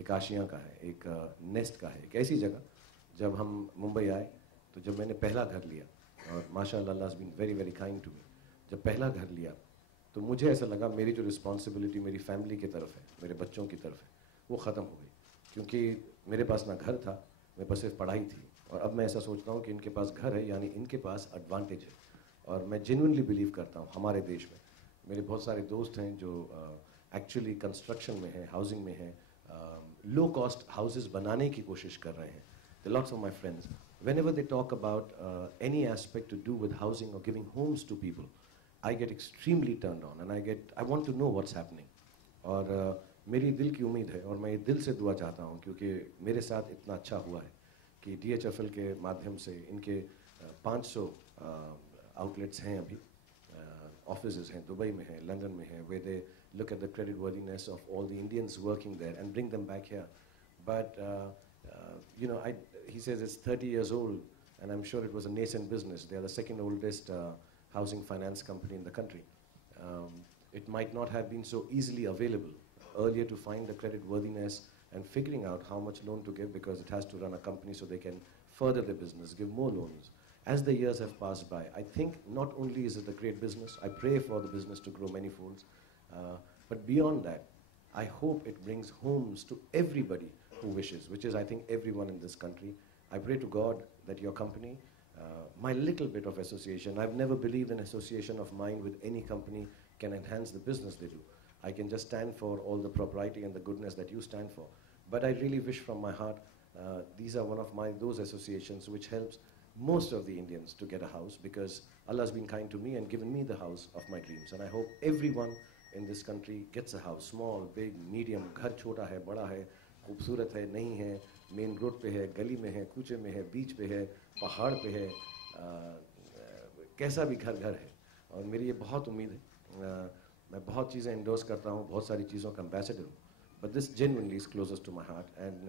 एक आशियाँ का है, एक नेस्ट का है, एक ऐसी जगह। जब हम मुंबई आए तो जब मैंने पहला घर लिया, और माशाअल्लाह Allah has been very very kind to me, जब पहला घर लिया तो मुझे ऐसा लगा मेरी जो रिस्पॉन्सिबिलिटी मेरी फैमिली की तरफ है, मेरे बच्चों की तरफ है, वो ख़त्म हो गई। क्योंकि मेरे पास ना घर था, मेरे पास सिर्फ पढ़ाई थी। और अब मैं ऐसा सोचता हूँ कि इनके पास घर है, यानी इनके पास एडवांटेज है। और मैं जेन्युइनली बिलीव करता हूँ हमारे देश में, मेरे बहुत सारे दोस्त हैं जो एक्चुअली कंस्ट्रक्शन में हैं, हाउसिंग में हैं, लो कॉस्ट हाउसेस बनाने की कोशिश कर रहे हैं। The lots of my friends, whenever they talk about any aspect to do with housing or giving homes to people, I get extremely turned on and I want to know what's happening. और मेरी दिल की उम्मीद है, और मैं ये दिल से दुआ चाहता हूँ, क्योंकि मेरे साथ इतना अच्छा हुआ है कि DHFL के माध्यम से इनके 500 आउटलेट्स हैं अभी, ऑफिसेज हैं, दुबई में हैं, लंदन में हैं, where they look at the credit worthiness of all the Indians working there and bring them back here. But you know, he says it's 30 years old, and I'm sure it was a nascent business. They are the second oldest housing finance company in the country. It might not have been so easily available earlier to find the credit worthiness and figuring out how much loan to give, because it has to run a company so they can further their business, give more loans. As the years have passed by, I think not only is it a great business, I pray for the business to grow many folds, but beyond that, I hope it brings homes to everybody who wishes, which is, I think, everyone in this country. I pray to God that your company, my little bit of association, I've never believed an association of mine with any company can enhance the business they do. I can just stand for all the propriety and the goodness that you stand for. But I really wish from my heart, these are one of those associations which helps most of the Indians to get a house, because Allah has been kind to me and given me the house of my dreams. And I hope everyone in this country gets a house, small, big, medium, घर छोटा है, बड़ा है, खूबसूरत है, नहीं है, main road पे है, गली में है, कूचे में है, बीच पे है, पहाड़ पे है, कैसा भी घर घर है। और मेरी ये बहुत उम्मीद है, मैं बहुत चीज़ें इंडोर्स करता हूँ, बहुत सारी चीज़ों का एम्बेसडर हूँ, but this genuinely is closest to my heart. And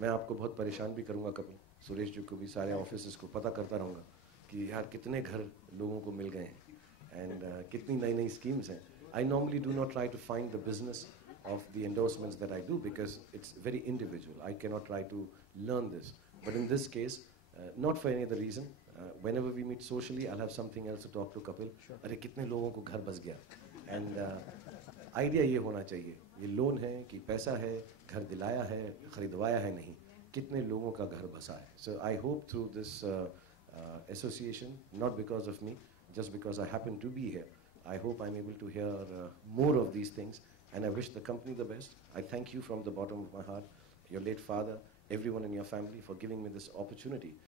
मैं आपको बहुत परेशान भी करूँगा कभी, सुरेश जी को भी, सारे ऑफिस को पता करता रहूँगा कि यार कितने घर लोगों को मिल गए हैं, एंड कितनी नई नई स्कीम्स हैं। I normally do not try to find the business of the endorsements that I do, because it's very individual. I cannot try to learn this. But in this case, not for any other reason, whenever we meet socially, I'll have something else to talk to Kapil. अरे कितने लोगों को घर बस गया, and idea ये होना चाहिए, ये लोन है कि पैसा है, घर दिलाया है, खरीदवाया है, नहीं, कितने लोगों का घर बसा है. So I hope through this association, not because of me, just because I happen to be here, I hope I'm able to hear more of these things, and I wish the company the best. I thank you from the bottom of my heart, your late father, everyone in your family, for giving me this opportunity.